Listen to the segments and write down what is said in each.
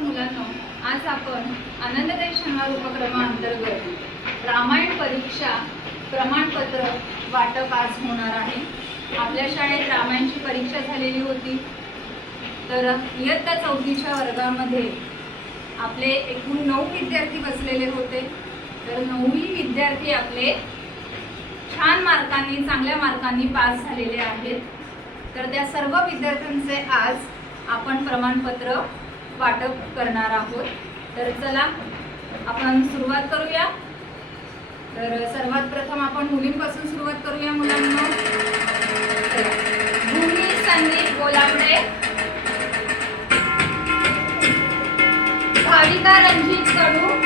मुलांनो आज आपण आनंददायी शनिवार उपक्रमाअंतर्गत रामायण परीक्षा प्रमाणपत्र वाटप आज होणार आहे. आपल्या शाळेत रामायणची परीक्षा झालेली होती. तर इयत्ता चौथीच्या वर्गामध्ये आपले एकूण नऊ विद्यार्थी बसलेले होते. तर नऊही विद्यार्थी आपले छान मार्कांनी चांगल्या मार्कांनी पास झालेले आहेत. तर त्या सर्व विद्यार्थ्यांचे आज आपण प्रमाणपत्र वाटप करणार आहोत. तर चला आपण सुरुवात करूया. तर सर्वात प्रथम आपण मुलींपासून सुरुवात करूया मुलांना. भूमी संदीप गोलांबे भाविका रणजित कडू.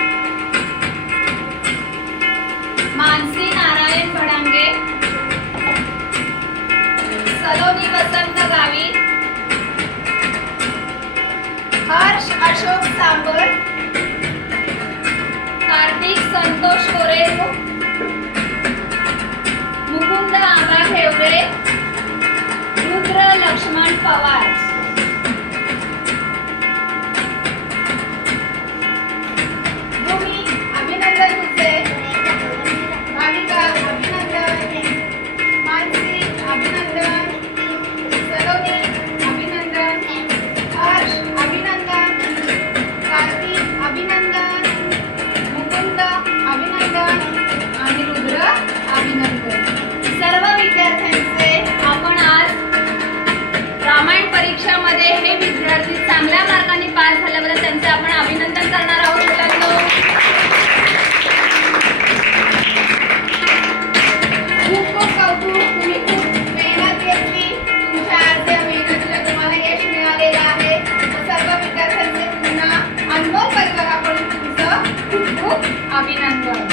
अशोक सांबर कार्तिक संतोष कोरे मुकुंद आंबा ठेवरे रुद्र लक्ष्मण पवार. अभिनंदन